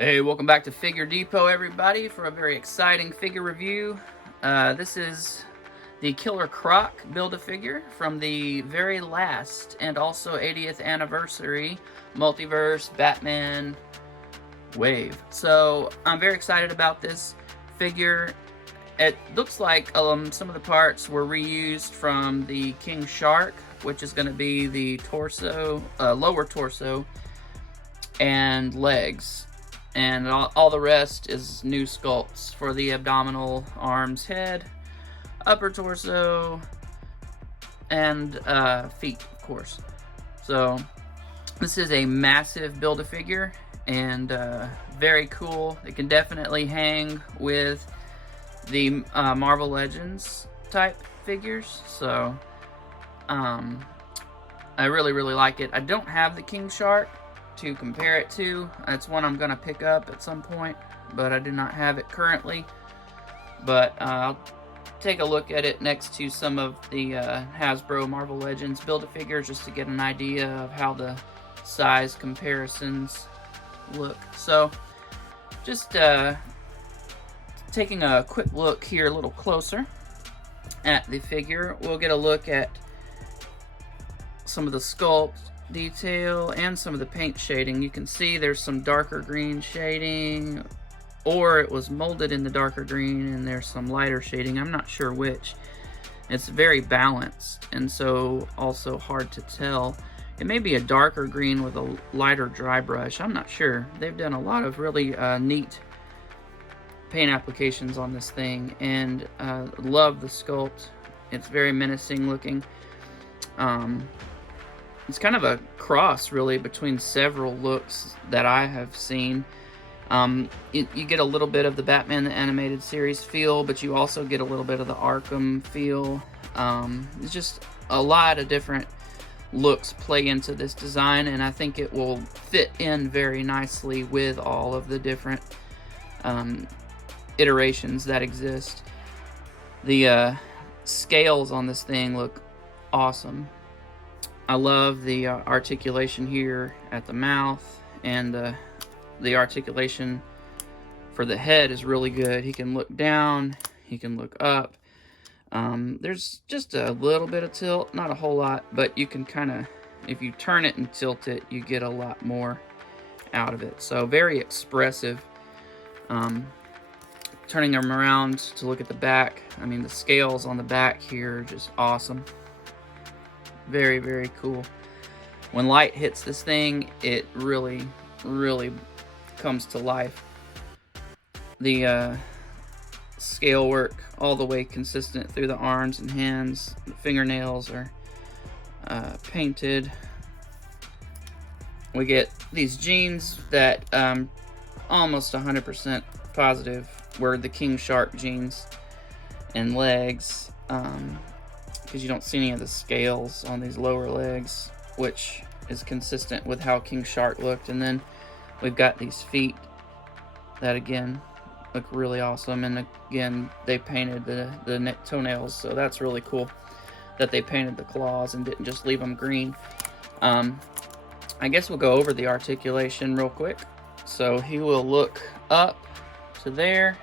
Hey, welcome back to Figure Depot, everybody, for a very exciting figure review. This is the Killer Croc Build-A-Figure from the very last and also 80th anniversary Multiverse Batman wave. So I'm very excited about this figure. It looks like some of the parts were reused from the King Shark, which is going to be the torso, lower torso, and legs. And all the rest is new sculpts for the abdominal, arms, head, upper torso, and feet, of course. So this is a massive Build-A-Figure and very cool. It can definitely hang with the Marvel Legends type figures. So I really like it. I don't have the King Shark to compare it to. It's one I'm gonna pick up at some point, but I do not have it currently. But I'll take a look at it next to some of the Hasbro Marvel Legends Build-A-Figures just to get an idea of how the size comparisons look. So just taking a quick look here a little closer at the figure, we'll get a look at some of the sculpt detail and some of the paint shading. You can see there's some darker green shading, or it was molded in the darker green and there's some lighter shading. I'm not sure which. It's very balanced and so also hard to tell. It may be a darker green with a lighter dry brush. I'm not sure. They've done a lot of really neat paint applications on this thing, and love the sculpt. It's very menacing looking. It's kind of a cross, really, between several looks that I have seen. You get a little bit of the Batman the Animated Series feel, but you also get a little bit of the Arkham feel. It's just a lot of different looks play into this design, and I think it will fit in very nicely with all of the different iterations that exist. The scales on this thing look awesome. I love the articulation here at the mouth, and the articulation for the head is really good. He can look down, he can look up. There's just a little bit of tilt, not a whole lot, but you can kind of, if you turn it and tilt it, you get a lot more out of it. So very expressive. Turning them around to look at the back, I mean, the scales on the back here are just awesome. Very cool. When light hits this thing, it really comes to life. The scale work all the way consistent through the arms and hands. The fingernails are painted. We get these jeans that almost 100% positive were the King Shark jeans, and legs. Because you don't see any of the scales on these lower legs, which is consistent with how King Shark looked. And then we've got these feet that again look really awesome, and again they painted the toenails, so that's really cool that they painted the claws and didn't just leave them green. I guess we'll go over the articulation real quick. So he will look up to there.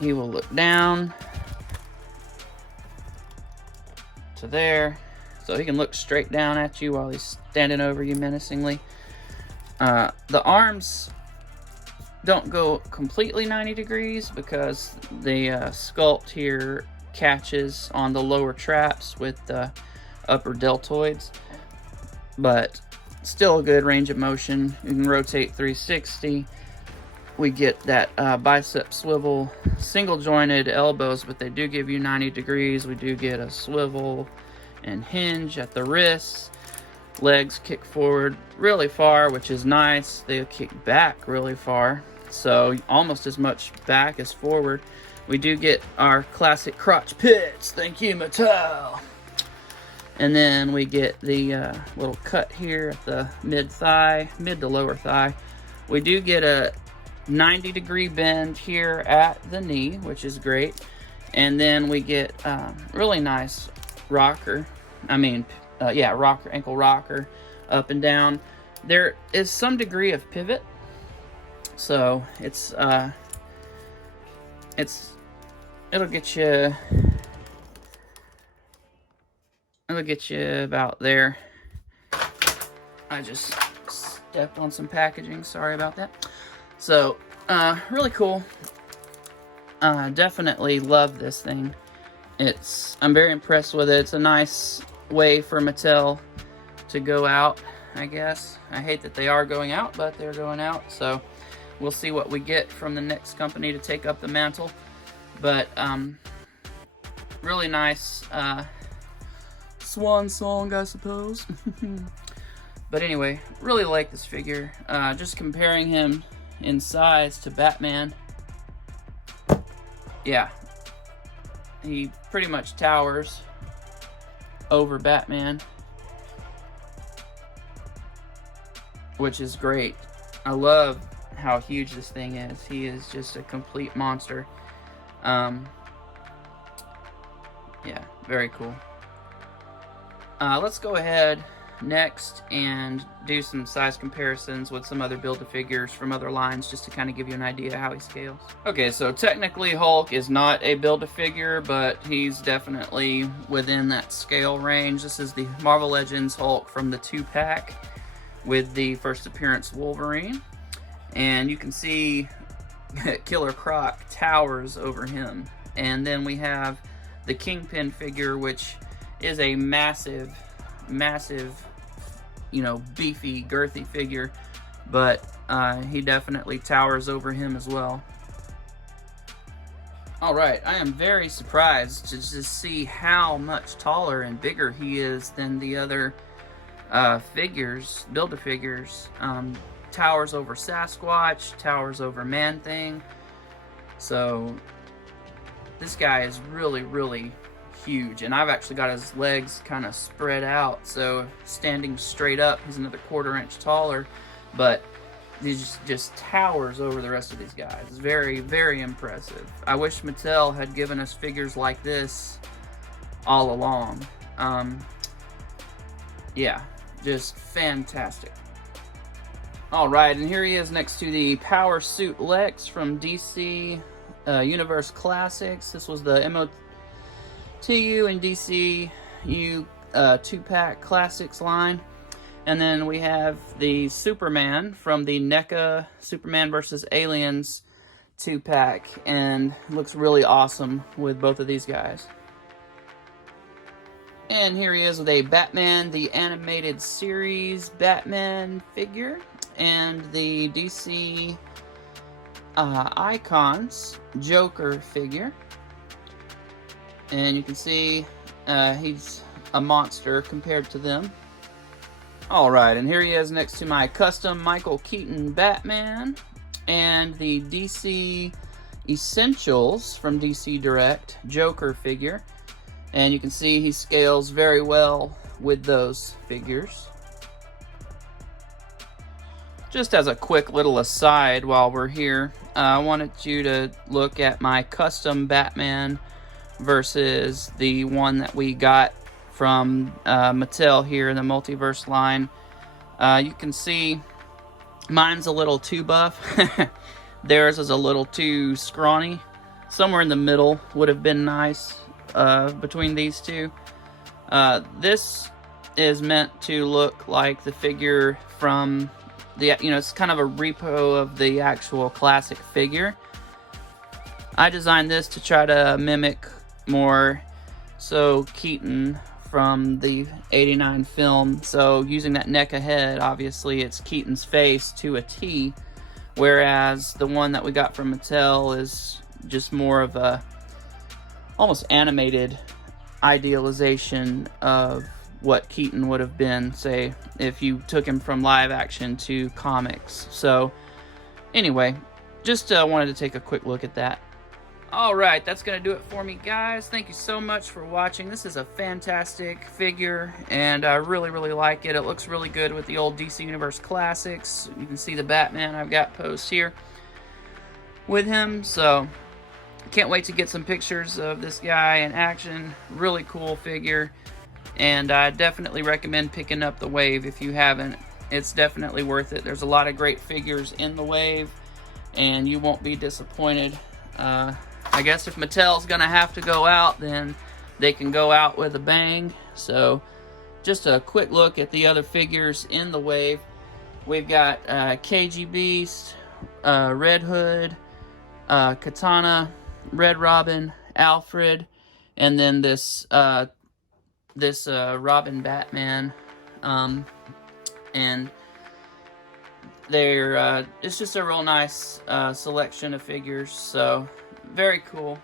He will look down to there. So he can look straight down at you while he's standing over you menacingly. The arms don't go completely 90 degrees because the sculpt here catches on the lower traps with the upper deltoids. But still a good range of motion. You can rotate 360. We get that bicep swivel, single jointed elbows, but they do give you 90 degrees. We do get a swivel and hinge at the wrists. Legs kick forward really far, which is nice. They kick back really far, so almost as much back as forward. We do get our classic crotch pits. Thank you, Mattel. And then we get the little cut here at the mid to lower thigh. We do get a 90-degree bend here at the knee, which is great. And then we get really nice rocker. Ankle rocker up and down. There is some degree of pivot, so it'll get you about there. I just stepped on some packaging, sorry about that. So really cool. Definitely love this thing. I'm very impressed with it. It's a nice way for Mattel to go out, I guess. I hate that they are going out, but they're going out, so we'll see what we get from the next company to take up the mantle. But really nice swan song, I suppose. But anyway, really like this figure. Just comparing him in size to Batman, yeah, he pretty much towers over Batman, which is great. I love how huge this thing is. He is just a complete monster. Yeah, very cool. Let's go ahead next and do some size comparisons with some other Build-A-Figures from other lines, just to kind of give you an idea how he scales. Okay, so technically Hulk is not a Build-A-Figure, but he's definitely within that scale range. This is the Marvel Legends Hulk from the 2-pack with the first appearance Wolverine, and you can see Killer Croc towers over him. And then we have the Kingpin figure, which is a massive, you know, beefy, girthy figure, but he definitely towers over him as well. Alright, I am very surprised to just see how much taller and bigger he is than the other figures, Build-A-Figures. Towers over Sasquatch, towers over Man-Thing. So this guy is really huge, and I've actually got his legs kind of spread out, so standing straight up he's another 1/4 inch taller, but he just towers over the rest of these guys. It's very impressive. I wish Mattel had given us figures like this all along. Yeah, just fantastic. Alright, and here he is next to the Power Suit Lex from DC Universe Classics. This was the MOTU and DCU 2-pack Classics line. And then we have the Superman from the NECA Superman vs. Aliens 2-pack, and looks really awesome with both of these guys. And here he is with a Batman, the animated series Batman figure, and the DC Icons Joker figure. And you can see he's a monster compared to them. Alright, and here he is next to my custom Michael Keaton Batman, and the DC Essentials from DC Direct Joker figure. And you can see he scales very well with those figures. Just as a quick little aside while we're here, I wanted you to look at my custom Batman versus the one that we got from Mattel here in the Multiverse line. You can see mine's a little too buff. Theirs is a little too scrawny. Somewhere in the middle would have been nice between these two. This is meant to look like the figure from the, you know, it's kind of a repo of the actual classic figure. I designed this to try to mimic more so Keaton from the '89 film. So using that NECA head, obviously it's Keaton's face to a T, whereas the one that we got from Mattel is just more of a almost animated idealization of what Keaton would have been, say, if you took him from live action to comics. So anyway, just wanted to take a quick look at that. Alright, that's going to do it for me, guys. Thank you so much for watching. This is a fantastic figure, and I really like it. It looks really good with the old DC Universe Classics. You can see the Batman I've got posed here with him, so can't wait to get some pictures of this guy in action. Really cool figure, and I definitely recommend picking up the Wave if you haven't. It's definitely worth it. There's a lot of great figures in the wave, and you won't be disappointed. I guess if Mattel's gonna have to go out, then they can go out with a bang. So just a quick look at the other figures in the wave. We've got KG Beast, Red Hood, Katana, Red Robin, Alfred, and then this Robin Batman. And they're it's just a real nice selection of figures, so very cool,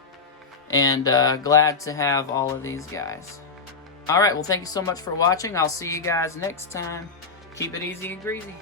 and glad to have all of these guys. Alright, well, thank you so much for watching. I'll see you guys next time. Keep it easy and greasy.